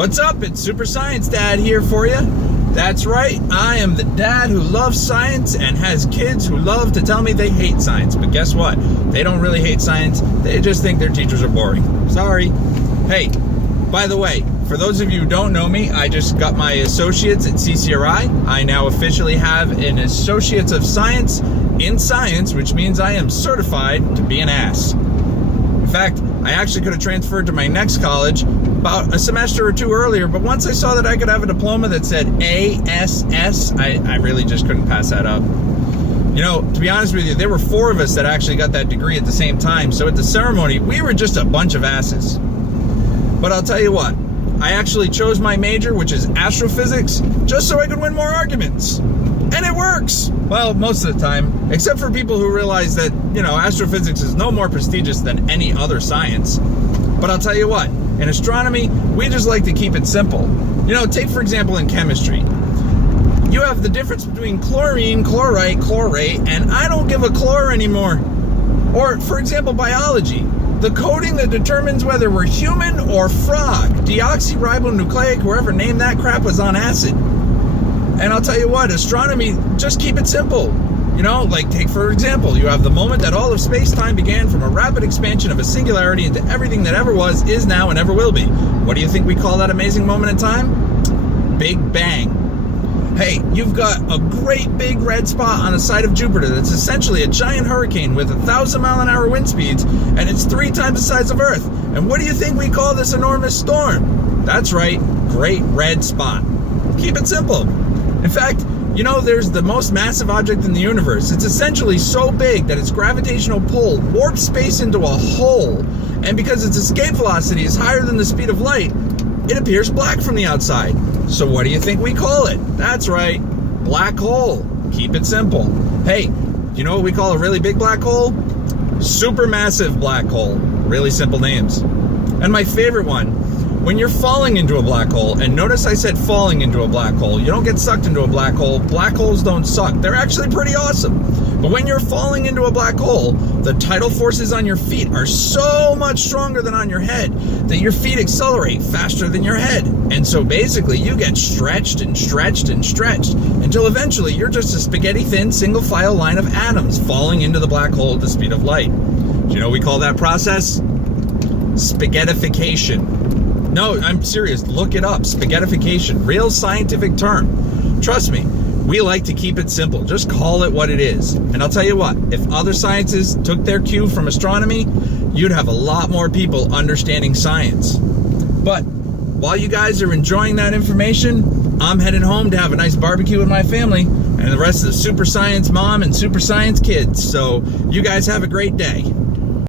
What's up? It's Super Science Dad here for you. That's right, I am the dad who loves science and has kids who love to tell me they hate science. But guess what? They don't really hate science. They just think their teachers are boring. Sorry. Hey, by the way, for those of you who don't know me, I just got my associates at CCRI. I now officially have an Associates of Science in Science, which means I am certified to be an ass. In fact, I actually could have transferred to my next college about a semester or two earlier, but once I saw that I could have a diploma that said ASS, I really just couldn't pass that up. You know, to be honest with you, there were 4 of us that actually got that degree at the same time, so at the ceremony, we were just a bunch of asses. But I'll tell you what, I actually chose my major, which is astrophysics, just so I could win more arguments. And it works! Well, most of the time, except for people who realize that, you know, astrophysics is no more prestigious than any other science. But I'll tell you what, in astronomy, we just like to keep it simple. You know, take for example in chemistry. You have the difference between chlorine, chlorite, chlorate, and I don't give a chlor anymore. Or, for example, biology. The coding that determines whether we're human or frog. Deoxyribonucleic, whoever named that crap was on acid. And I'll tell you what, astronomy, just keep it simple. You know, like take for example, you have the moment that all of space-time began from a rapid expansion of a singularity into everything that ever was, is now, and ever will be. What do you think we call that amazing moment in time? Big Bang. Hey, you've got a great big red spot on the side of Jupiter that's essentially a giant hurricane with 1,000-mile-an-hour wind speeds, and it's 3 times the size of Earth. And what do you think we call this enormous storm? That's right, Great Red Spot. Keep it simple. In fact, you know, there's the most massive object in the universe. It's essentially so big that its gravitational pull warps space into a hole, and because its escape velocity is higher than the speed of light, it appears black from the outside. So what do you think we call it? That's right, black hole. Keep it simple. Hey, you know what we call a really big black hole? Supermassive black hole. Really simple names. And my favorite one, when you're falling into a black hole, and notice I said falling into a black hole, you don't get sucked into a black hole. Black holes don't suck. They're actually pretty awesome. But when you're falling into a black hole, the tidal forces on your feet are so much stronger than on your head that your feet accelerate faster than your head. And so basically you get stretched and stretched and stretched until eventually you're just a spaghetti thin single file line of atoms falling into the black hole at the speed of light. Do you know what we call that process? Spaghettification. No, I'm serious. Look it up. Spaghettification. Real scientific term. Trust me, we like to keep it simple. Just call it what it is. And I'll tell you what, if other sciences took their cue from astronomy, you'd have a lot more people understanding science. But while you guys are enjoying that information, I'm heading home to have a nice barbecue with my family and the rest of the Super Science mom and Super Science kids. So you guys have a great day.